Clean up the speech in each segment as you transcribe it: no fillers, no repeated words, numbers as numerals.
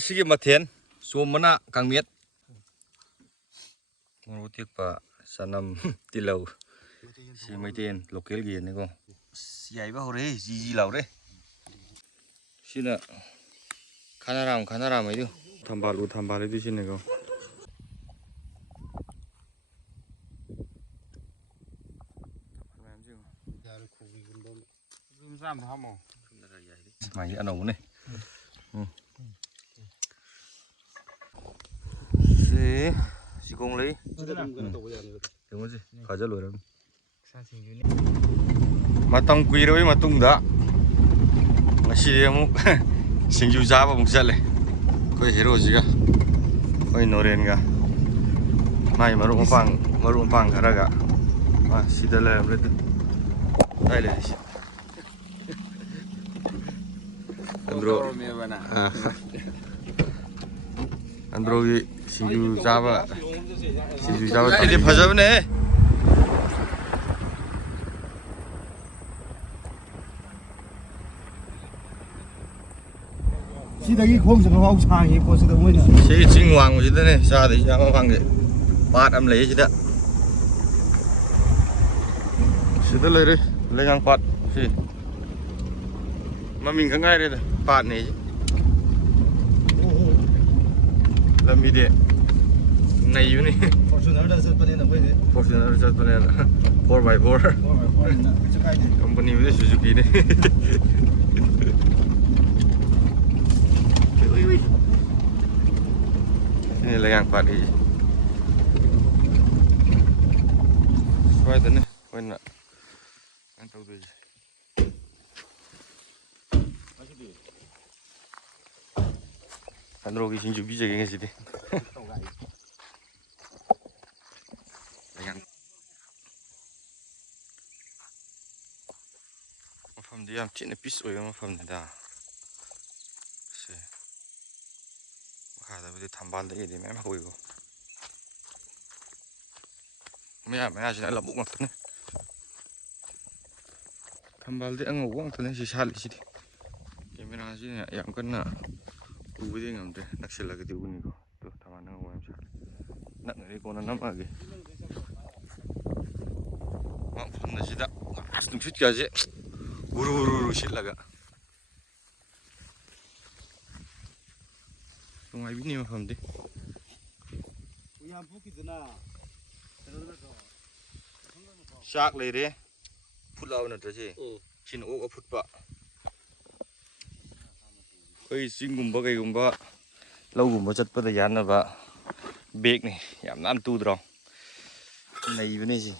Sige mathen somana kangmiet moro tikpa sanam tilau si maiten local gi ne ko yai ba hore ji lau re sina khanaram ai du thambal du sine ko mai ăn ổn này si công lấy đúng không gì phải rất lồi đâu mà tông quý rồi mà tung đã mà si em sinh du giá vào vùng sẹt này coi hero gì cả coi noren cả mai mà rụng phang cả ra cả mà si đây là đây là gì Androgi sinju Java ini phajab ne 시대기 공정 하고 상이 보시다 보이나 si chính gì thế này sao thì sao phang vậy bát âm lấy gì đó si tới lấy đi lấy ngang bát si mà mình không ngay đây bát này làm gì đấy này như này Fortuner rất bền là vậy đấy Fortuner rất bền là 4x4 company với Suzuki này ini là ngang bát đi xoay tới này quên nè ăn tàu rồi ăn rồi cái gì bây giờ cái gì đi phẩm đi làm chuyện này pít rồi mà phẩm này đã khá là bây tham ban đấy thì mẹ mắc hồi rồi mẹ chỉ là bụng ngọt thôi tham ban đấy ăn ngủ ngọt thôi chỉ sao lại gì đi cái mẹ nói gì này em cần là cú cái gì ngầm đấy đặc biệt là cái tiêu này rồi tham ban nó ngủ em sao nặng ở đây còn nó nằm ở cái mà phẩm này chỉ đã 좀 쉽게 하지 우르르르 실라가 좀 아이비님 하면 돼 샥 레이래 풀라우는 되지 진 오가 풋바 거의 싱금바 그이금바 lâu mà chất bây giờ nó và bẹc này giảm năm tu rồi này bên này gì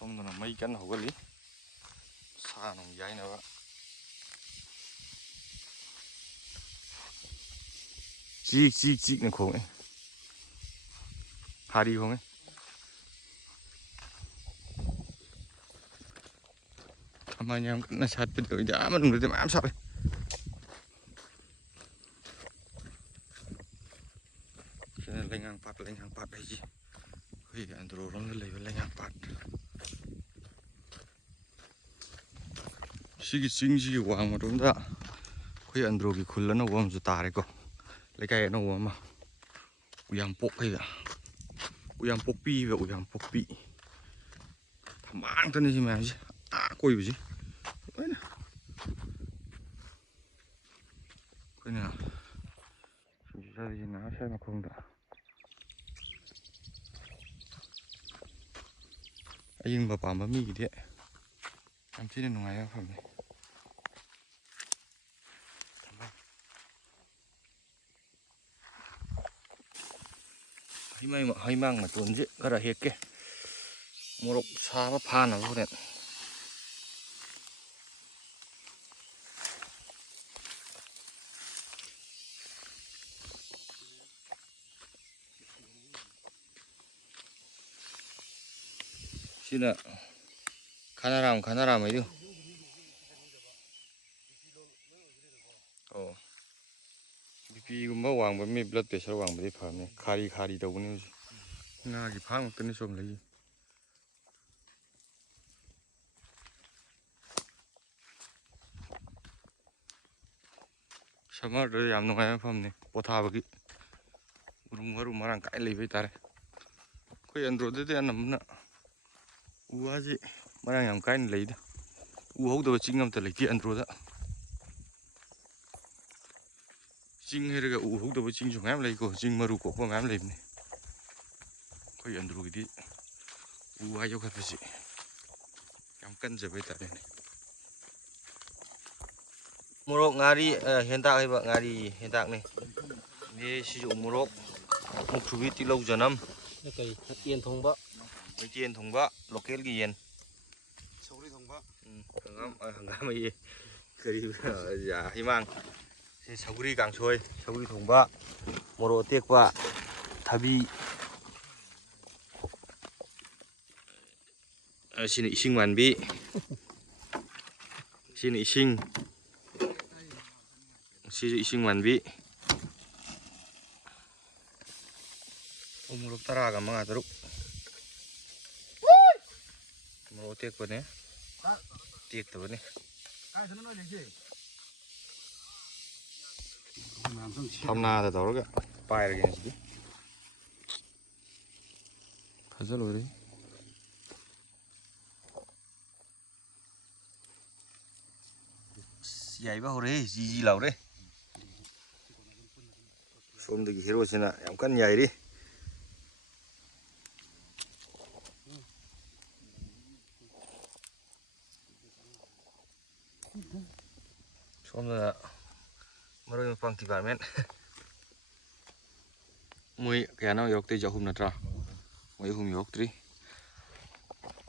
xong rồi mấy cánh hổ cái lý xa nồng dây nữa chích này khổ ấy hà đi không ấy tham gia nhau nó sạch bên dưới đã mà đừng được ám sao lên hàng bát đây gì khi anh đồ nó lấy lên hàng bát 시기 싱시기 왕 그런다 거의 안 들어오기 굴러나 오면서 다래고 내가 해놓은 오마 우양복이다 우양복비 우양복비 다 많다는 지 말이지 아 꼬이지 그냥 진짜 이제 나 하셔야 건다 아잉 뭐 밤밤이 이래 남친이 농아야 밤에 희망 mà tuần chứ cái là hiệt kia mua độc xa mà pha nào thôi xin ạ khanaram ấy đi BP cũng mất hoàng với mấy blood pressure hoàng với phàm này khari đâu cũng nga cái phang tên xôm lấy ꯁꯝꯃꯔꯗ ꯌꯥꯝ ꯅꯨꯡꯉꯥꯏꯕ ꯃꯐꯝꯅꯤ ꯄꯣꯊꯥꯕꯒꯤ ꯎꯔꯨꯝ ꯋꯥꯔꯨꯝ ꯃꯔꯥꯡ ꯀꯥꯏ ꯂꯩꯕ ꯍꯥꯏꯇꯥꯔꯦ ꯑꯩꯈꯣꯏ ꯑꯟꯗ꯭ꯔꯣꯗꯗꯤ ꯑꯅꯝꯕꯅ ꯎ ꯋꯥꯁꯤ ꯃꯔꯥꯡ ꯌꯥꯝ ꯀꯥꯏꯅ ꯂꯩꯗ ꯎ ꯍꯧꯗꯕ ꯆꯤꯡ ꯑꯃꯇ ꯂꯩꯇꯦ ꯑꯟꯗ꯭ꯔꯣꯗ ꯆꯤꯡ ꯍꯥꯏꯔꯒ ꯎ ꯍꯧꯗꯕ ꯆꯤꯡꯁꯨ ꯃꯌꯥꯝ ꯂꯩꯀꯣ ꯆꯤꯡ ꯃꯔꯨ ꯀꯣꯛꯄ ꯃꯌꯥꯝ ꯂꯩꯕꯅꯤ ꯑꯩꯈꯣꯏ ꯑꯟꯗ꯭ꯔꯣꯒꯤꯗꯤ ꯎ ꯋꯥ ꯌꯣꯛꯈꯠꯄꯁꯤ ꯌꯥꯝ ꯀꯟꯖꯕ ꯍꯥꯏꯇꯥꯔꯦꯅꯦ ꯃꯣꯔꯣꯛ ꯉꯥꯔꯤ ꯍꯦꯟꯇꯥꯛ ꯍꯥꯏꯕ ꯉꯥꯔꯤ ꯍꯦꯟꯇꯥꯛꯅꯤ ꯁꯤꯁꯨ ꯎꯃꯣꯔꯣꯛ ꯃꯨꯛꯊ꯭ꯔꯨꯕꯤ ꯇꯤꯜꯍꯧ ꯆꯅꯝ ꯀꯔꯤ ꯌꯦꯟ ꯊꯣꯡꯕ ꯃꯩꯇꯩ ꯌꯦꯟ ꯊꯣꯡꯕ ꯂꯣꯀꯦꯜꯒꯤ ꯌꯦꯟ ꯁꯧꯒ꯭ꯔꯤ ꯊꯣꯡꯕ ꯍꯪꯒꯥꯝ ꯑꯩ ꯀꯔꯤ ꯍꯤꯃꯥꯡ ꯁꯧꯒ꯭ꯔꯤ ꯀꯥꯡꯁꯣꯏ ꯁꯧꯒ꯭ꯔꯤ ꯊꯣꯡꯕ ꯃꯣꯔꯣꯛ ꯑꯇꯦꯛꯄ ꯊꯕꯤ ꯁꯤꯅ ꯏꯁꯤꯡ ꯃꯥꯟꯕꯤ ꯁꯤꯅ ꯏꯁꯤꯡ ꯁꯤꯁꯨ ꯏꯁꯤꯡ ꯃꯥꯟꯕꯤ ꯎꯃꯣꯔꯣꯛ 10ꯒ 5 6 ꯃꯣꯔꯣꯛ ꯑꯇꯦꯛꯄꯅꯦ ꯇꯦꯛꯇꯕꯅꯤ ꯊꯝꯅꯥꯗ ꯇꯧꯔꯒ ꯄꯥꯏꯔꯒꯦ ꯉꯁꯤꯗꯤ ꯐꯖꯜꯂꯣꯏꯔꯦ ꯌꯥꯏꯕ ꯍꯧꯔꯦ ꯖꯤ ꯂꯥꯎꯔꯦ ꯁꯣꯝꯗꯒꯤ ꯍꯦꯔꯣꯁꯤꯅ ꯌꯥꯝ ꯀꯟꯅ ꯌꯥꯏꯔꯤ ꯁꯣꯝꯗꯅ ꯃꯔꯣꯏ ꯃꯄꯥꯡ ꯗꯤꯄꯥꯔꯠꯃꯦꯟ ꯃꯣꯏ ꯀꯌꯥꯅꯣ ꯌꯧꯔꯛꯇꯣꯏꯁꯦ 3 ꯅꯠꯇ꯭ꯔꯥ ꯃꯣꯏ 3 ꯌꯧꯔꯛꯇ꯭ꯔꯤ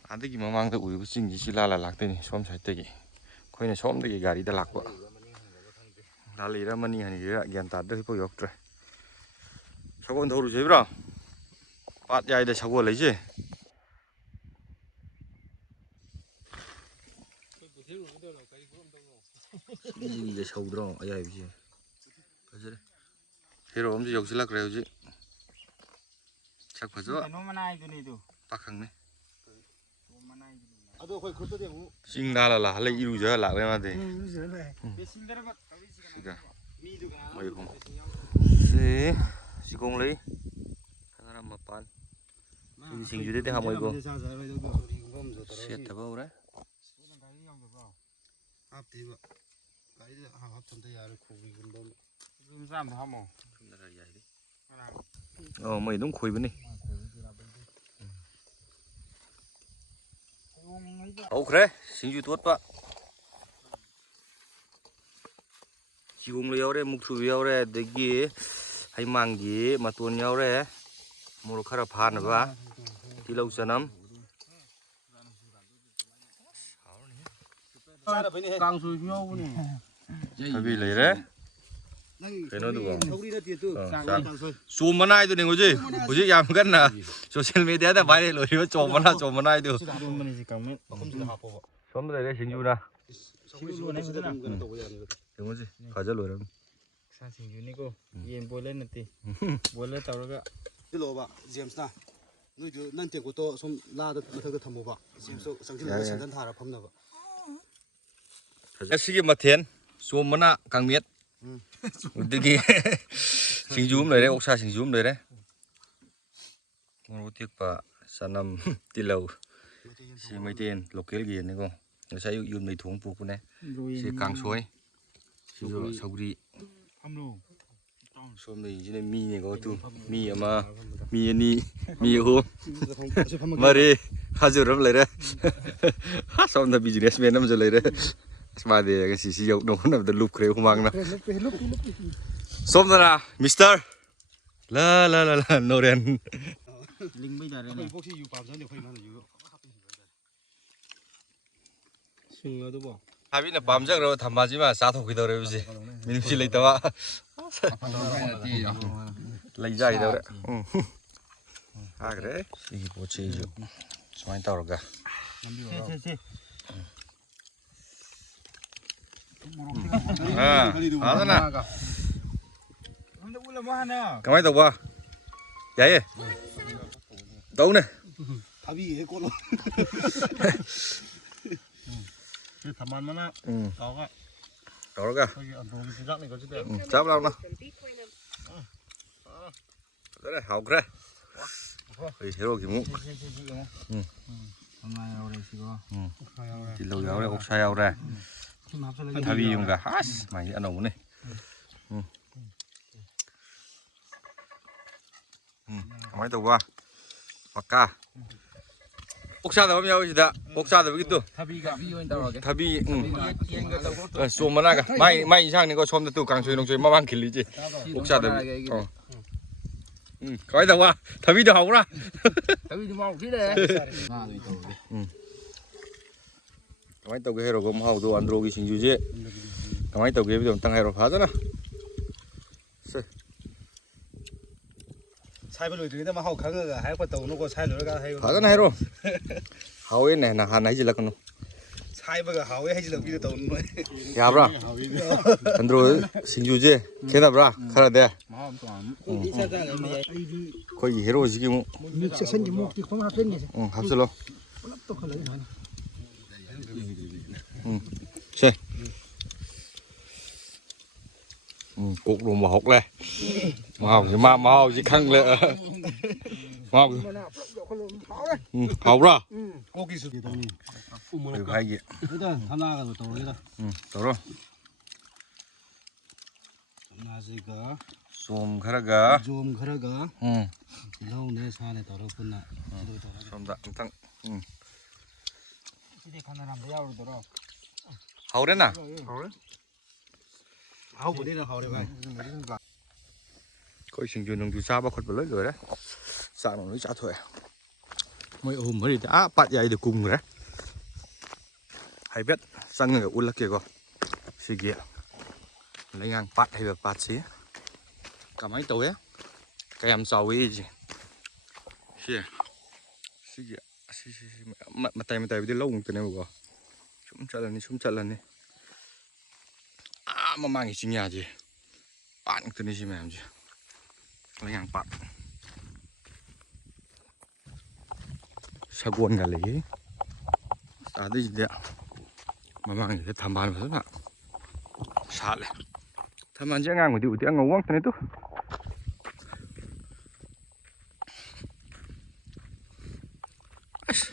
ꯑꯗꯒꯤ ꯃꯃꯥꯡꯗ ꯎꯔꯤꯕ ꯆꯤꯡꯁꯤ ꯂꯥꯜꯂ ꯂꯥꯛꯇꯣꯏꯅꯤ ꯁꯣꯝ ꯁꯥꯏꯗꯇꯒꯤ ꯑꯩꯈꯣꯏꯅ ꯁꯣꯝꯗꯒꯤ ꯒꯥꯔꯤꯗ ꯂꯥꯛꯄ ꯂꯥꯜꯂꯤꯔ ꯃꯅꯤꯡ ꯍꯟꯈꯤꯔ ꯒ꯭ꯌꯥꯟ ꯇꯥꯗ꯭ꯔꯦ ꯍꯧꯖꯤꯛꯐꯥꯎ ꯌꯧꯔꯛꯇ꯭ꯔꯦ ꯁꯒꯣꯜ ꯊꯧꯔꯨꯁꯦ ꯍꯥꯏꯕ꯭ꯔꯣ ꯄꯥꯠ ꯌꯥꯏꯗ ꯁꯒꯣꯜ ꯂꯩꯁꯦ ꯁꯤꯗ ꯁꯧꯗ꯭ꯔꯣ ꯑꯌꯥꯏꯕꯁꯦ ꯐꯖꯔꯦ ꯍꯦꯔꯣ ꯑꯃꯁꯨ ꯌꯧꯁꯤꯜꯂꯛꯈ꯭ꯔꯦ ꯍꯧꯖꯤꯛ ꯁꯛ ꯐꯖꯕ ꯄꯥꯈꯪꯅꯤ ꯑꯗꯣ ꯑꯩꯈꯣꯏ ꯈꯨꯠꯇꯗꯤ ꯑꯃꯨꯛ ꯆꯤꯡ ꯂꯥꯜꯂ ꯂꯥꯛꯍꯜꯂ ꯏꯔꯨꯖ ꯂꯥꯛꯂꯦ ꯃꯥꯗꯤ ꯁꯤꯒ ꯃꯣꯏ 3 ꯁꯤꯒꯣꯡ ꯂꯩ ꯈꯔ ꯃꯄꯥꯟ ꯁꯤꯡꯖꯨꯗꯗꯤ ꯍꯥꯞꯃꯣꯏꯀꯣ ꯁꯦꯠꯇꯕ ꯍꯧꯔꯦ ꯍꯥꯞꯇꯦꯕ ꯒꯥꯔꯤꯗ ꯍꯥꯞꯇꯝꯇ ꯌꯥꯔꯣꯏ ꯈꯣꯡꯕꯤꯒꯨꯝꯕ ꯑꯃ ꯑꯣ ꯃꯣꯏ ꯑꯗꯨꯝ ꯈꯣꯏꯕꯅꯤ ꯍꯧꯈ꯭ꯔꯦ ꯁꯤꯡꯖꯨ ꯇꯣꯠꯄ ꯆꯤꯒꯣꯡ ꯌꯥꯎꯔꯦ ꯃꯨꯛꯊ꯭ꯔꯨꯕꯤ ꯌꯥꯎꯔꯦ ꯑꯗꯒꯤ ꯍꯩꯃꯥꯡꯒꯤ ꯃꯇꯣꯟ ꯌꯥꯎꯔꯦ ꯃꯣꯔꯣꯛ ꯈꯔ ꯐꯥꯅꯕ ꯇꯤꯜꯍꯧ ꯆꯅꯝ ꯀꯥꯡꯁꯣꯏꯁꯨ ꯌꯥꯎꯕꯅꯦ ꯊꯕꯤ ꯂꯩꯔꯦ ꯀꯩꯅꯣꯗꯨꯕꯣ ꯆꯣꯝ ꯃꯅꯥ ꯍꯥꯏꯗꯨꯅꯦ ꯍꯧꯖꯤꯛ ꯌꯥꯝ ꯀꯟꯅ ꯁꯣꯁꯤꯌꯦꯜ ꯃꯦꯗꯤꯌꯥꯗ ꯚꯥꯏꯔꯦꯜ ꯑꯣꯏꯔꯤꯕ ꯆꯣꯝ ꯃꯅꯥ ꯍꯥꯏꯗꯨ ꯁꯣꯝꯗ ꯂꯩꯔꯦ ꯁꯤꯡꯖꯨꯅ ꯌꯦꯡꯉꯨꯁꯤ ꯐꯥꯖꯜꯂꯣꯏꯔꯝꯅꯤ ꯁꯤꯡꯖꯨꯅꯤꯀꯣ ꯌꯦꯟ ꯕꯣꯏꯂꯔ ꯅꯠꯇꯦ ꯕꯣꯏꯂꯔ ꯇꯧꯔꯒ ꯆꯤꯜꯂꯛꯑꯣꯕ ꯖꯦꯝꯁꯅ ꯅꯣꯏꯗꯨ ꯅꯪ ꯇꯦꯡꯀꯣꯠꯇꯣ ꯁꯨꯝ ꯂꯥꯗ ꯃꯊꯛꯇ ꯊꯝꯃꯣꯕ ꯖꯦꯝꯁꯇꯣ ꯆꯪꯁꯤꯜꯂꯒ ꯁꯦꯟꯗꯟ ꯊꯥꯔ ꯐꯝꯅꯕ ꯉꯁꯤꯒꯤ ꯃꯊꯦꯜ ꯆꯣꯝ ꯃꯅꯥ ꯀꯥꯡꯃꯦꯠ ꯑꯗꯒꯤ ꯁꯤꯡꯖꯨ ꯑꯃ ꯂꯩꯔꯦ ꯑꯣꯛꯁꯥ ꯁꯤꯡꯖꯨ ꯑꯃ ꯂꯩꯔꯦ ꯃꯣꯔꯣꯛ ꯑꯇꯦꯛꯄ ꯆꯅꯝ ꯇꯤꯜꯍꯧ ꯁꯤ ꯃꯩꯇꯩꯌꯦꯟ ꯂꯣꯀꯦꯜꯒꯤ ꯌꯦꯟꯅꯤꯀꯣ ꯉꯁꯥꯏ ꯑꯌꯨꯛ ꯌꯨꯝꯗꯩ ꯊꯣꯡ ꯄꯨꯔꯛꯄꯅꯦ ꯁꯤ ꯀꯥꯡꯁꯣꯏ ꯁꯤꯁꯨ ꯁꯧꯒ꯭ꯔꯤ ꯁꯣꯝꯗꯒꯤꯁꯤꯅ ꯃꯤꯅꯦꯀꯣ ꯃꯤ ꯑꯃ ꯃꯤ 2 ꯃꯤ 3 ꯃꯔꯤ ꯍꯖꯨꯔ ꯑꯃ ꯂꯩꯔꯦ ꯁꯣꯝꯗ ꯕꯤꯖꯤꯅꯦꯁꯃꯦꯟ ꯑꯃꯁꯨ ꯂꯩꯔꯦ ꯃꯥꯗꯤ ꯉꯁꯤꯁꯤ ꯌꯧꯅ ꯍꯣꯠꯅꯕꯗ ꯂꯨꯞꯈ꯭ꯔꯦ ꯍꯨꯃꯥꯡꯅ ꯁꯣꯝꯗꯅ ꯃꯤꯁꯇꯔ ꯂꯥ ꯅꯣꯔꯦꯟ ꯂꯤꯡꯕꯩ ꯇꯥꯔꯦꯅꯦ ꯏꯄꯣꯛꯁꯤ ꯌꯨ ꯄꯥꯝꯖꯅꯤ ꯑꯩꯈꯣꯏ ꯏꯃꯥꯅ ꯌꯨ ꯁꯤꯡꯉꯗꯨꯕꯣ ꯍꯥꯕꯤꯅ ꯄꯥꯝꯖꯈ꯭ꯔꯕ ꯊꯝꯕꯥꯜꯁꯤꯃ ꯆꯥꯊꯣꯛꯈꯤꯗꯧꯔꯦꯕꯁꯤ ꯃꯤꯅꯨꯡꯁꯤ ꯂꯩꯇꯕ ꯂꯩꯖꯈꯤꯗꯧꯔꯦ ꯍꯥꯏꯈ꯭ꯔꯦ ꯁꯤꯒꯤ ꯄꯣꯠꯁꯤꯁꯨ ꯁꯨꯃꯥꯏꯅ ꯇꯧꯔꯒ ꯐꯖꯅ ꯀꯃꯥꯏꯅ ꯇꯧꯕ ꯌꯥꯏꯌꯦ ꯇꯧꯅꯦ ꯊꯥꯕꯤꯒꯦ ꯀꯣꯠꯂꯣ ꯊꯝꯕꯥꯜ ꯃꯅꯥ ꯇꯧꯔꯒ ꯇꯧꯔꯒ ꯑꯩꯈꯣꯏꯒꯤ ꯑꯟꯗ꯭ꯔꯣꯒꯤ ꯆꯤꯟꯖꯥꯛꯅꯤꯀꯣ ꯁꯤꯗꯤ ꯆꯥꯕ ꯂꯥꯎꯅ ꯐꯖꯔꯦ ꯍꯥꯎꯈ꯭ꯔꯦ ꯑꯩꯈꯣꯏ ꯍꯦꯔꯣꯒꯤ ꯑꯃꯨꯛ ꯌꯦꯡꯉꯣ ꯀꯪꯂꯥ ꯌꯥꯎꯔꯦ ꯁꯤꯀꯣ ꯇꯤꯜꯍꯧ ꯌꯥꯎꯔꯦ ꯑꯣꯛꯁꯥ ꯌꯥꯎꯔꯦ ꯊꯕꯤ ꯑꯃꯒ ꯑꯁ ꯃꯥꯒꯤ ꯑꯅꯧꯕꯅꯤ ꯀꯃꯥꯏꯅ ꯇꯧꯕ ꯄꯛꯀꯥ ꯑꯣꯛ ꯆꯥꯗꯕ ꯑꯃ ꯌꯥꯎꯋꯤ ꯁꯤꯗ ꯑꯣꯛ ꯆꯥꯗꯕꯒꯤꯗꯨ ꯊꯕꯤꯒ ꯑꯣꯏꯅ ꯇꯧꯔꯒꯦ ꯊꯕꯤ ꯆꯣꯝ ꯃꯅꯥꯒ ꯃꯥꯏ ꯏꯟꯁꯥꯡꯅꯤꯀꯣ ꯁꯣꯝꯗ ꯇꯨ ꯀꯥꯡꯁꯣꯏ ꯅꯨꯡꯁꯣꯏ ꯃꯃꯥꯡ ꯈꯤꯜꯂꯤꯁꯦ ꯑꯣꯛ ꯆꯥꯗꯕꯤ ꯀꯃꯥꯏꯅ ꯇꯧꯕ ꯊꯕꯤꯗꯣ ꯍꯥꯎꯕ꯭ꯔꯥ ꯊꯕꯤꯗꯨ ꯃꯍꯥꯎ ꯊꯤꯔꯦ ꯉꯥꯗꯨ ꯇꯧꯔꯒꯦ ꯀꯃꯥꯏꯅ ꯇꯧꯒꯦ ꯍꯥꯏꯔꯣꯀꯣ ꯃꯍꯥꯎꯗꯣ ꯑꯟꯗ꯭ꯔꯣꯒꯤ ꯁꯤꯡꯖꯨꯁꯦ ꯀꯃꯥꯏꯅ ꯇꯧꯒꯦ ꯍꯥꯏꯕꯗꯣ ꯑꯝꯇꯪ ꯍꯥꯏꯔꯣ ꯐꯖꯅ ꯁꯥꯏꯕ ꯂꯣꯏꯗ꯭ꯔꯤꯉꯩꯗ ꯃꯍꯥꯎ ꯈꯪꯉꯒ ꯍꯥꯏꯔꯛꯄ ꯇꯧꯅꯨꯀꯣ ꯁꯥꯏ ꯂꯣꯏꯔꯒ ꯍꯥꯏꯌꯨ ꯐꯖꯅ ꯍꯥꯏꯔꯣ ꯍꯥꯎꯋꯦꯅꯦ ꯍꯥꯟꯅ ꯍꯩꯖꯤꯜꯂꯛꯀꯅꯨ ꯁꯥꯏꯕꯒ ꯍꯥꯎꯋꯦ ꯍꯩꯖꯤꯜꯂꯛꯄꯤꯗ ꯇꯧꯅꯨ ꯌꯥꯕ꯭ꯔꯥ ꯑꯟꯗ꯭ꯔꯣ ꯁꯤꯡꯖꯨꯁꯦ ꯈꯦꯠꯅꯕ꯭ꯔꯥ ꯈꯔꯗꯤ ꯃꯍꯥꯎ ꯑꯃ ꯑꯩꯈꯣꯏꯒꯤ ꯍꯦꯔꯣꯁꯤꯒꯤ ꯑꯃꯨꯛ ꯍꯥꯞꯆꯤꯜꯂꯣ ꯁꯦ ꯀꯣꯛ ꯂꯣꯝꯕ ꯍꯧꯛꯂꯦ ꯃꯍꯥꯎꯁꯤ ꯈꯪꯂꯦ ꯍꯥꯎꯕ꯭ꯔꯥ ꯀꯣꯛꯀꯤꯁꯨ ꯇꯧꯅꯤ ꯍꯥꯏꯒꯤ ꯊꯝꯅꯥꯒꯗꯣ ꯇꯧꯔꯒꯦꯗ ꯇꯧꯔꯣ ꯊꯝꯅꯥꯁꯤꯒ ꯁꯣꯝ ꯈꯔꯒ ꯖꯣꯝ ꯈꯔꯒ ꯇꯤꯜꯍꯧꯅꯦ ꯁꯥꯅꯦ ꯇꯧꯔꯒ ꯄꯨꯟꯅ ꯁꯣꯝꯗ ꯑꯝꯇꯪ ꯁꯤꯗꯤ ꯈꯥꯡꯅꯔꯝꯗ ꯌꯥꯎꯔꯨꯗꯣꯔꯣ ꯍꯧꯔꯦꯅ ꯍꯥꯎꯔꯦ ꯑꯍꯥꯎꯕꯅꯤꯅ ꯍꯥꯎꯔꯦ ꯚꯥꯏ ꯑꯩꯈꯣꯏ ꯁꯤꯡꯖꯨ ꯅꯨꯡꯖꯨ ꯆꯥꯕ ꯈꯣꯠꯄ ꯂꯣꯏ ꯂꯣꯏꯔꯦ ꯆꯥꯛꯅ ꯂꯣꯏ ꯆꯥꯊꯣꯛꯑꯦ ꯃꯣꯏ ꯑꯍꯨꯝ ꯃꯔꯤꯗꯤ ꯄꯥꯠ ꯌꯥꯏꯗ ꯀꯨꯝꯈ꯭ꯔꯦ ꯍꯥꯏꯐꯦꯠ ꯆꯪꯉꯒ ꯎꯠꯂꯛꯀꯦꯀꯣ ꯁꯤꯒꯤ ꯂꯩꯉꯥꯡ ꯄꯥꯠ ꯍꯥꯏꯕ ꯄꯥꯠꯁꯤ ꯀꯃꯥꯏꯅ ꯇꯧꯋꯦ ꯀꯌꯥꯝ ꯆꯥꯎꯋꯤ ꯁꯤꯒꯤ ꯃꯇꯥꯏ ꯃꯇꯥꯏꯕꯨꯗꯤ ꯂꯧ ꯉꯛꯇꯅꯦꯕꯀꯣ ꯁꯨꯝ ꯆꯠꯂꯅꯤ ꯃꯃꯥꯡꯒꯤ ꯆꯤꯡꯌꯥꯁꯦ ꯄꯥꯠ ꯉꯛꯇꯅꯤ ꯁꯤ ꯃꯌꯥꯝꯁꯦ ꯂꯩꯉꯥꯡ ꯄꯥꯠ ꯁꯒꯣꯜꯒ ꯂꯩꯌꯦ ꯑꯗꯩꯁꯤꯗ ꯃꯃꯥꯡꯁꯤꯗ ꯊꯝꯕꯥꯜ ꯐꯖꯅ ꯁꯥꯠꯂꯦ ꯊꯝꯕꯥꯜꯁꯦ ꯑꯉꯥꯡꯕꯨꯗꯤ ꯎꯗꯦ ꯑꯉꯧꯕ ꯉꯥꯛꯇꯅꯤ ꯇꯨ ꯑꯁ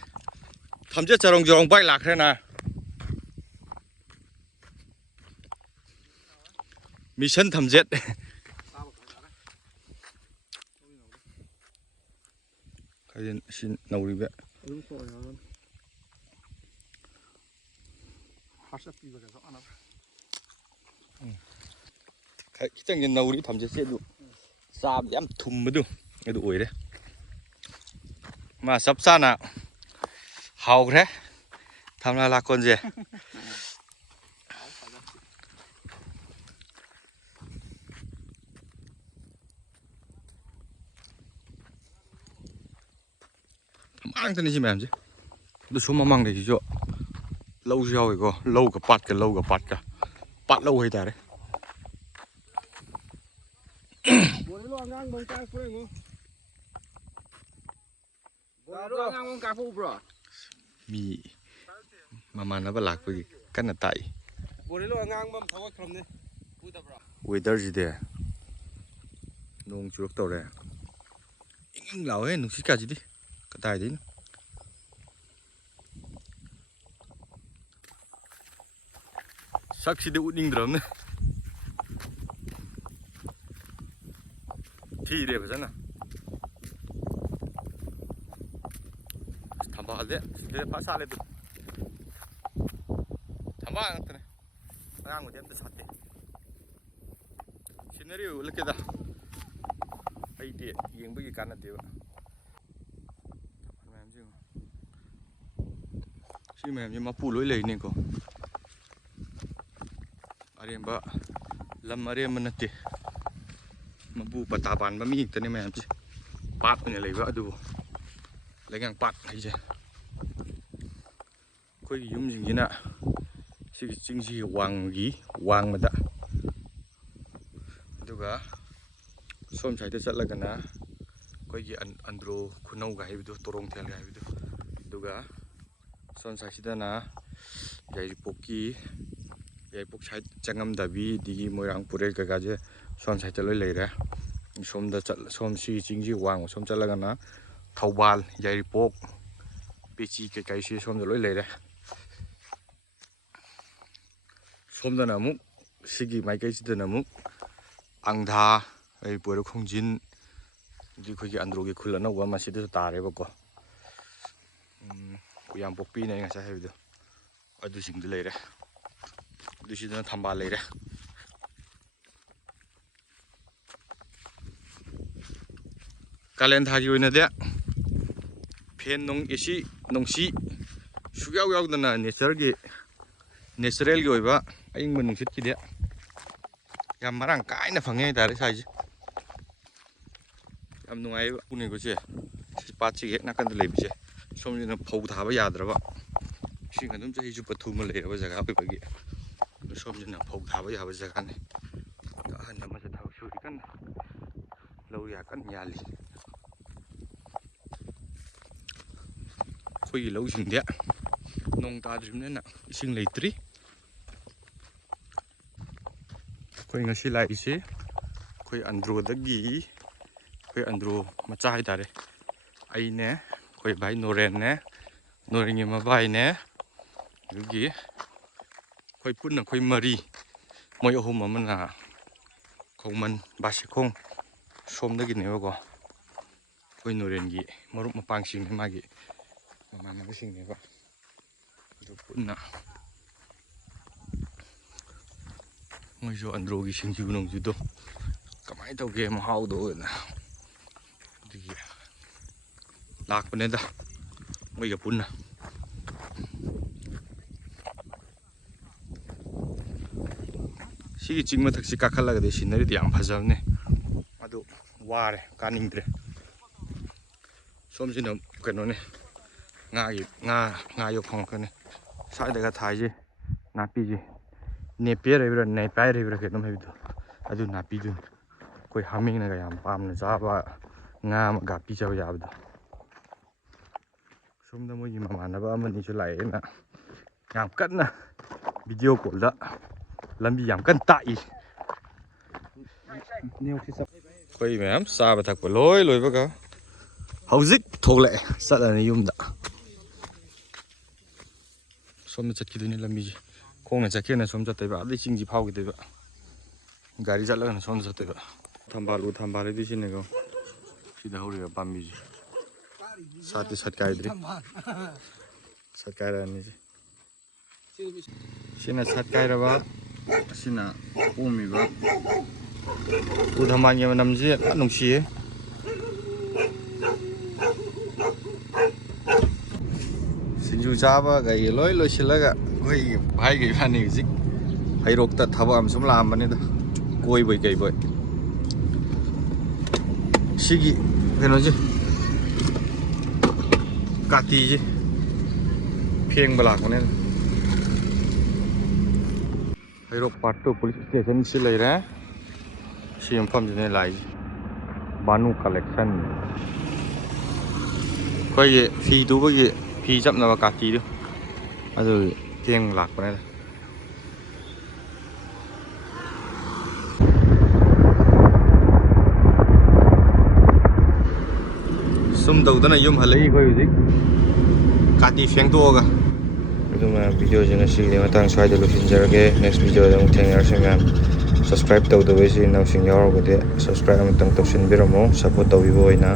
ꯊꯝꯆꯦꯠ ꯆꯔꯣꯡ ꯕꯥꯏꯛ ꯂꯥꯛꯈ꯭ꯔꯦꯅ ꯃꯤꯁꯟ ꯊꯝꯆꯦꯠ ꯈꯖꯤꯟ ꯑꯁꯤ ꯅꯧꯔꯤꯕ ꯈꯤꯇꯪꯗꯤ ꯅꯧꯔꯤ ꯊꯝꯆꯦꯠꯁꯦ ꯑꯗꯨ ꯆꯥꯕꯗ ꯌꯥꯝ ꯊꯨꯝꯕꯗꯨ ꯑꯗꯨ ꯑꯣꯏꯔꯦ ꯃꯥ ꯆꯞ ꯆꯥꯅ ꯍꯥꯎꯈ꯭ꯔꯦ ꯊꯝꯅꯥ ꯂꯥꯛꯀꯣꯟꯁꯦ ꯉꯥꯛꯇꯅꯤ ꯁꯤ ꯃꯌꯥꯝꯁꯦ ꯑꯗꯨ ꯁꯨꯝ ꯃꯃꯥꯡꯗꯒꯤꯁꯨ ꯂꯧꯁꯨ ꯌꯥꯎꯋꯤꯀꯣ ꯂꯧꯒ ꯄꯥꯠꯀ ꯄꯥꯠ ꯂꯧ ꯍꯥꯏꯇꯥꯔꯦ ꯃꯤ ꯃꯃꯥꯟꯅꯕ ꯂꯥꯛꯄꯒꯤ ꯀꯟꯅ ꯇꯥꯛꯏ ꯕꯣꯔꯦꯂꯣ ꯑꯉꯥꯡꯕ ꯑꯃ ꯊꯧꯒꯠꯈ꯭ꯔꯕꯅꯦ ꯋꯦꯗꯔꯁꯤꯗꯤ ꯅꯣꯡ ꯆꯨꯔꯛꯇꯧꯔꯦ ꯏꯪ ꯂꯥꯎꯋꯦ ꯅꯨꯡꯁꯤꯠꯀꯥꯁꯤꯗꯤ ꯀꯗꯥꯏꯗꯩꯅꯣ ꯁꯛꯁꯤꯗꯤ ꯎꯠꯅꯤꯡꯗ꯭ꯔꯕꯅꯦ ꯊꯤꯔꯦ ꯐꯖꯅ ꯊꯝꯕꯥꯜꯁꯦ ꯁꯤꯗ ꯐꯖ ꯁꯥꯠꯂꯦ ꯑꯗꯨ ꯊꯝꯕꯥꯜ ꯉꯥꯛꯇꯅꯦ ꯑꯉꯥꯡꯕꯗꯤ ꯑꯝꯇ ꯁꯥꯠꯇꯦ ꯁꯤꯅꯔꯤ ꯎꯠꯂꯛꯀꯦꯗ ꯑꯩꯗꯤ ꯌꯦꯡꯕꯒꯤ ꯀꯥꯟꯅꯗꯦꯕ ꯁꯤ ꯃꯌꯥꯝꯁꯦ ꯃꯄꯨ ꯂꯣꯏ ꯂꯩꯅꯦꯀꯣ ꯑꯔꯦꯝꯕ ꯂꯝ ꯑꯔꯦꯝꯕ ꯅꯠꯇꯦ ꯃꯄꯨ ꯄꯇꯥ ꯄꯥꯟꯕ ꯃꯤ ꯉꯛꯇꯅꯦ ꯃꯌꯥꯝꯁꯦ ꯄꯥꯠ ꯑꯣꯏꯅ ꯂꯩꯕ ꯑꯗꯨꯕꯨ ꯂꯩꯉꯥꯡ ꯄꯥꯠ ꯍꯥꯏꯁꯦ ꯑꯩꯈꯣꯏꯒꯤ ꯌꯨꯝꯁꯤꯡꯁꯤꯅ ꯁꯤꯒꯤ ꯆꯤꯡꯁꯤꯒꯤ ꯋꯥꯡꯃꯗ ꯑꯗꯨꯒ ꯁꯣꯝ ꯁꯥꯏꯗ ꯆꯠꯂꯒꯅ ꯑꯩꯈꯣꯏꯒꯤ ꯑꯟꯗ꯭ꯔꯣ ꯈꯨꯅꯧꯒ ꯍꯥꯏꯕꯗꯨ ꯇꯣꯔꯣꯡꯊꯦꯜꯒ ꯍꯥꯏꯕꯗꯨ ꯑꯗꯨꯒ ꯁꯣꯝ ꯁꯥꯏꯗꯁꯤꯗꯅ ꯌꯥꯏꯔꯤꯄꯣꯛꯀꯤ ꯌꯥꯏꯄꯣꯛ ꯁꯥꯏꯠ ꯆꯪꯉꯝꯗꯕꯤ ꯗꯤꯒꯤ ꯃꯣꯏꯔꯥꯡ ꯄꯨꯔꯦꯜ ꯀꯩꯀꯥꯁꯦ ꯁꯣꯝ ꯁꯥꯏꯠꯇ ꯂꯣꯏ ꯂꯩꯔꯦ ꯁꯣꯝꯗ ꯁꯣꯝ ꯁꯤ ꯆꯤꯡꯁꯤ ꯋꯥꯡꯕ ꯁꯣꯝ ꯆꯠꯂꯒꯅ ꯊꯧꯕꯥꯜ ꯌꯥꯏꯔꯤꯄꯣꯛ ꯄꯦꯆꯤ ꯀꯩꯀꯩꯁꯤ ꯁꯣꯝꯗ ꯂꯣꯏ ꯂꯩꯔꯦ ꯁꯣꯝꯗꯅ ꯑꯃꯨꯛ ꯁꯤꯒꯤ ꯃꯥꯏꯀꯩꯁꯤꯗꯅ ꯑꯃꯨꯛ ꯑꯪꯙꯥ ꯄꯣꯏꯔꯧ ꯈꯣꯡꯖꯤꯟ ꯑꯩꯈꯣꯏꯒꯤ ꯑꯟꯗ꯭ꯔꯣꯒꯤ ꯈꯨꯜ ꯑꯅꯧꯕ ꯑꯃ ꯁꯤꯗꯁꯨ ꯇꯥꯔꯦꯕꯀꯣ ꯌꯥꯝꯄꯣꯛꯄꯤꯅ ꯑꯩ ꯉꯁꯥꯏ ꯍꯥꯏꯕꯗꯣ ꯑꯗꯨꯁꯤꯡꯗꯨ ꯂꯩꯔꯦ ꯑꯗꯨꯁꯤꯗꯅ ꯊꯝꯕꯥꯜ ꯂꯩꯔꯦ ꯀꯥꯂꯦꯟ ꯊꯥꯒꯤ ꯑꯣꯏꯅꯗꯤ ꯐꯦꯟ ꯅꯨꯡ ꯑꯦꯁꯤ ꯅꯨꯡꯁꯤ ꯁꯨꯛꯌꯥꯎ ꯌꯥꯎꯗꯅ ꯅꯦꯆꯔꯦꯜꯒꯤ ꯑꯣꯏꯕ ꯑꯏꯪꯕ ꯅꯨꯡꯁꯤꯠꯀꯤꯗꯤ ꯌꯥꯝ ꯃꯔꯥꯡ ꯀꯥꯏꯅ ꯐꯪꯉꯦ ꯍꯥꯏꯇꯥꯔꯦ ꯁ꯭ꯋꯥꯏꯁꯦ ꯌꯥꯝ ꯅꯨꯡꯉꯥꯏꯕ ꯎꯅꯤꯀꯣꯁꯦ ꯄꯥꯠꯁꯤꯒꯤ ꯍꯦꯛ ꯅꯥꯀꯟꯗ ꯂꯩꯕꯁꯦ ꯁꯣꯝꯁꯤꯅ ꯐꯧ ꯊꯥꯕ ꯌꯥꯗ꯭ꯔꯕ ꯏꯁꯤꯡ ꯑꯗꯨꯝ ꯆꯍꯤ ꯆꯨꯞꯄ ꯊꯨꯃ ꯂꯩꯔꯕ ꯖꯒꯥ ꯑꯣꯏꯕꯒꯤ ꯁꯣꯝꯁꯤꯅ ꯐꯧ ꯊꯥꯕ ꯌꯥꯕ ꯖꯒꯥꯅꯤ ꯑꯍꯟ ꯑꯃꯁꯨ ꯊꯕꯛ ꯁꯨꯔꯤ ꯀꯟꯅ ꯂꯧꯔꯤꯌꯥ ꯀꯟꯅ ꯌꯥꯜꯂꯤ ꯑꯩꯈꯣꯏꯒꯤ ꯂꯧꯁꯤꯡꯗꯤ ꯅꯣꯡ ꯇꯥꯗ꯭ꯔꯤꯕꯅꯤꯅ ꯏꯁꯤꯡ ꯂꯩꯇ꯭ꯔꯤ ꯑꯩꯈꯣই ꯉꯁꯤ ꯂꯥꯛꯏꯁꯤ ꯑꯩꯈꯣই ꯑꯟꯗ꯭ꯔꯣꯗꯒꯤ ꯑꯩꯈꯣꯏ ꯑꯟꯗ꯭ꯔꯣ ꯃꯆꯥ ꯍꯥꯏꯇꯥꯔꯦ ꯑꯩꯅꯦ ꯑꯩꯈꯣꯏ ꯚꯥꯏ ꯅꯣꯔꯦꯟꯅꯦ ꯅꯣꯔꯦꯟꯒꯤ ꯃꯕꯥꯏꯅꯦ ꯑꯗꯨꯒꯤ ꯑꯩꯈꯣꯏ ꯄꯨꯟꯅ ꯑꯩꯈꯣꯏ ꯃꯔꯤ ꯃꯣꯏ ꯑꯍꯨꯝ ꯑꯃꯅ ꯈꯧꯃꯟ ꯕꯥꯁꯤꯈꯣꯡ ꯁꯣꯝꯗꯒꯤꯅꯦꯕꯀꯣ ꯑꯩꯈꯣꯏ ꯅꯣꯔꯦꯟꯒꯤ ꯃꯔꯨꯞ ꯃꯄꯥꯡꯁꯤꯡꯅꯦ ꯃꯥꯒꯤ ꯃꯃꯥꯟꯅꯕꯁꯤꯡꯅꯦꯕ ꯑꯗꯨ ꯄꯨꯟꯅ ꯃꯣꯏꯁꯨ ꯑꯟꯗ꯭ꯔꯣꯒꯤ ꯁꯤꯡꯖꯨ ꯅꯨꯡꯖꯨꯗꯣ ꯀꯃꯥꯏꯅ ꯇꯧꯒꯦ ꯃꯍꯥꯎꯗꯣ ꯑꯣꯏꯅ ꯑꯗꯨꯒꯤ ꯂꯥꯛꯄꯅꯦꯗ ꯃꯣꯏꯒ ꯄꯨꯟꯅ ꯁꯤꯒꯤ ꯆꯤꯡ ꯃꯊꯛꯁꯤ ꯀꯥꯈꯠꯂꯒꯗꯤ ꯁꯤꯅꯔꯤꯗꯤ ꯌꯥꯝ ꯐꯖꯕꯅꯦ ꯑꯗꯨ ꯋꯥꯔꯦ ꯀꯥꯅꯤꯡꯗ꯭ꯔꯦ ꯁꯣꯝꯁꯤꯅ ꯀꯩꯅꯣꯅꯦ ꯉꯥ ꯌꯣꯛꯐꯝ ꯉꯥꯛꯇꯅꯦ ꯁ꯭ꯋꯥꯏꯗꯒ ꯊꯥꯏꯁꯦ ꯅꯥꯄꯤꯁꯦ ꯅꯦꯄꯤꯌꯔ ꯍꯥꯏꯕ꯭ꯔꯥ ꯅꯦꯄꯥꯏꯔ ꯍꯥꯏꯕ꯭ꯔꯥ ꯀꯩꯅꯣꯝ ꯍꯥꯏꯕꯗꯣ ꯑꯗꯨ ꯅꯥꯄꯤꯗꯨꯅꯤ ꯑꯩꯈꯣꯏ ꯍꯥꯃꯦꯡꯅꯒ ꯌꯥꯝ ꯄꯥꯝꯅ ꯆꯥꯕ ꯉꯥ ꯑꯃꯒ ꯄꯤꯖꯕ ꯌꯥꯕꯗꯣ ꯁꯣꯝꯗ ꯃꯣꯏꯒꯤ ꯃꯃꯥꯟꯅꯕ ꯑꯃꯅꯤꯁꯨ ꯂꯥꯛꯑꯦꯅ ꯌꯥꯝ ꯀꯟꯅ ꯚꯤꯗꯤꯑꯣ ꯀꯣꯜꯗ ꯂꯝꯕꯤ ꯌꯥꯝ ꯀꯟꯅ ꯇꯥꯛꯏ ꯑꯩꯈꯣꯏ ꯃꯌꯥꯝ ꯆꯥꯕ ꯊꯛꯄ ꯂꯣꯏꯕꯒ ꯍꯧꯖꯤꯛ ꯊꯣꯛꯂꯛꯑꯦ ꯆꯠꯂꯅꯤ ꯌꯨꯝꯗ ꯁꯣꯝꯗ ꯆꯠꯈꯤꯗꯣꯏꯅꯤ ꯂꯝꯕꯤꯁꯦ ꯈꯣꯡꯅ ꯆꯠꯀꯦꯅ ꯁꯣꯝ ꯆꯠꯇꯣꯏꯕ ꯑꯗꯩ ꯆꯤꯡꯁꯤ ꯐꯥꯎꯈꯤꯗꯣꯏꯕ ꯒꯥꯔꯤ ꯆꯠꯂꯒꯅ ꯁꯣꯝꯗ ꯆꯠꯇꯣꯏꯕ ꯊꯝꯕꯥꯜ ꯍꯥꯏꯗꯤ ꯁꯤꯅꯦꯀꯣ ꯁꯤꯗ ꯍꯧꯔꯤꯕ ꯄꯥꯝꯕꯤꯁꯦ ꯁꯥꯠꯇꯤ ꯁꯠꯀꯥꯏꯗ꯭ꯔꯤ ꯁꯠꯀꯥꯏꯔꯛꯑꯅꯤꯁꯦ ꯁꯤꯅ ꯁꯠꯀꯥꯏꯔꯕ ꯑꯁꯤꯅ ꯄꯣꯝꯃꯤꯕ ꯎ ꯊꯝꯕꯥꯜꯒꯤ ꯃꯅꯝꯁꯤ ꯌꯥꯝ ꯅꯨꯡꯁꯤꯌꯦ ꯁꯤꯡꯖꯨ ꯆꯥꯕ ꯀꯩ ꯂꯣꯏ ꯂꯣꯏꯁꯤꯜꯂꯒ ꯑꯩꯈꯣꯏꯒꯤ ꯚꯥꯏꯒ ꯏꯕꯥꯅꯤ ꯍꯧꯖꯤꯛ ꯍꯩꯔꯣꯛꯇ ꯊꯕꯛ ꯑꯃ ꯁꯨꯝ ꯂꯥꯛꯑꯝꯕꯅꯤꯗ ꯀꯣꯏꯕꯣꯏ ꯀꯩꯕꯣꯏ ꯁꯤꯒꯤ ꯀꯩꯅꯣꯁꯦ ꯀꯥꯇꯤꯁꯦ ꯐꯦꯡꯕ ꯂꯥꯛꯄꯅꯦ ꯍꯩꯔꯣꯛ ꯄꯥꯔꯠ 2 ꯄꯨꯂꯤꯁ ꯁ꯭ꯇꯦꯁꯟ ꯁꯤ ꯂꯩꯔꯦ ꯁꯤ ꯃꯐꯝꯁꯤꯅꯦ ꯂꯥꯛꯏꯁꯦ ꯕꯥꯅꯨ ꯀꯂꯦꯛꯁꯟ ꯑꯩꯈꯣꯏꯒꯤ ꯐꯤ ꯇꯨꯕꯒꯤ ꯐꯤ ꯆꯞꯅꯕ ꯀꯥꯇꯤꯗꯨ ꯑꯗꯨꯒꯤ ꯐꯦꯡꯕ ꯂꯥꯛꯄꯅꯦ ꯁꯨꯝ ꯇꯧꯗꯅ ꯌꯨꯝ ꯍꯜꯂꯛꯏ ꯑꯩꯈꯣꯏ ꯍꯧꯖꯤꯛ ꯀꯥꯇꯤ ꯐꯦꯡꯗꯣꯛꯑꯒ ꯑꯗꯨꯅ ꯚꯤꯗꯤꯑꯣꯁꯤ ꯉꯁꯤꯒꯤ ꯃꯇꯥꯡ ꯁ꯭ꯋꯥꯏꯗ ꯂꯣꯏꯁꯤꯟꯖꯔꯒꯦ ꯅꯦꯛꯁ ꯚꯤꯗꯤꯑꯣꯗ ꯑꯃꯨꯛ ꯊꯦꯡꯅꯔꯁꯤ ꯃꯌꯥꯝ ꯁꯕꯁꯀ꯭ꯔꯥꯏꯕ ꯇꯧꯗꯕ ꯏꯆꯤꯟ ꯏꯅꯥꯎꯁꯤꯡ ꯌꯥꯎꯔꯒꯗꯤ ꯁꯕꯁꯀ꯭ꯔꯥꯏꯕ ꯑꯃꯇꯪ ꯇꯧꯁꯤꯟꯕꯤꯔꯝꯃꯣ ꯁꯞꯄꯣꯔꯠ ꯇꯧꯕꯤꯕ ꯑꯣꯏꯅ